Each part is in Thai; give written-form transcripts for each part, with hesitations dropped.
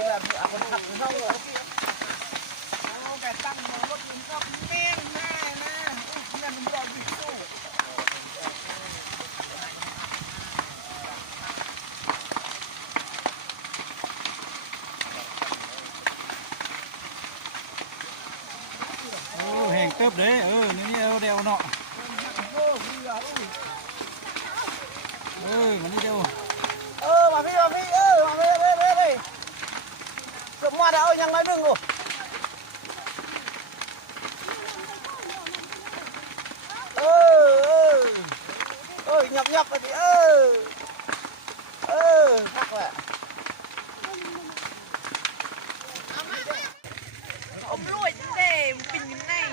นี่แหละเอาคนขับเข้าเลยแต่ตั้งรถมันก็เม่นแน่นะเนี่ยมันรออยู่ตู้แห้งเติบเลยนี่เอาเดียวเนาะมันนี่เดียวมาพี่มาเกือบมาแล้วยังไม่ดึงกูnhập vào thì chắc vậy ông lùi để bình này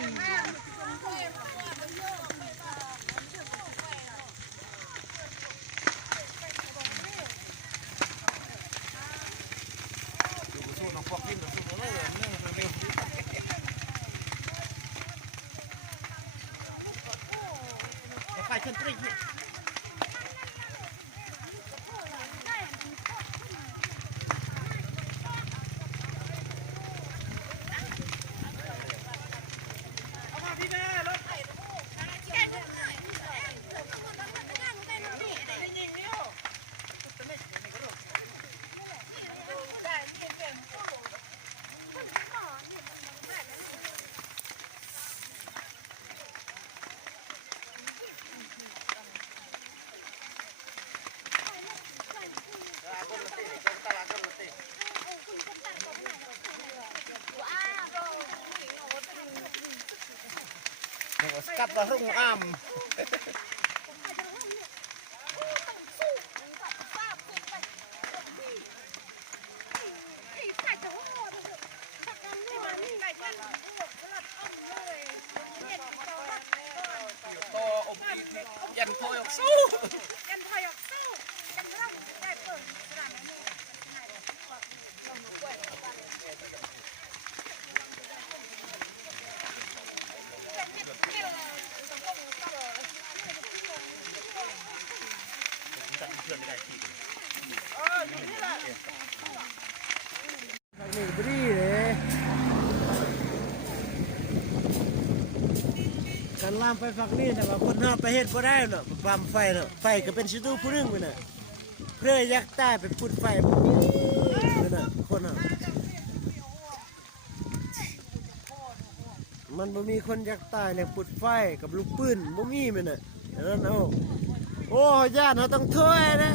phải chân tinh cắt vào rung amยันพอยออกสู้ยันพอยออกสู้ยันร่องได้เปิดสนามนี้นี่บรีเลยกันลามไปฝักนี่นะว่าคนนอกไปเฮ็ดบ่ได้เนาะความไฟเนาะไฟก็เป็นสิตูผู้นึงไปน่ะเพื่อยักษ์ใต้ไปพุดไฟน่ะคนน่ะมันบ่มีคนยักษ์ใต้เนี่ยพุดไฟกับลูกปืนบ่มีมันน่ะนั่นโอ้ญาติเฮาต้องช่วยนะ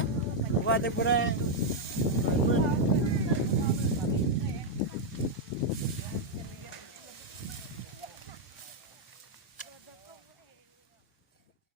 ว่าจะบ่ได้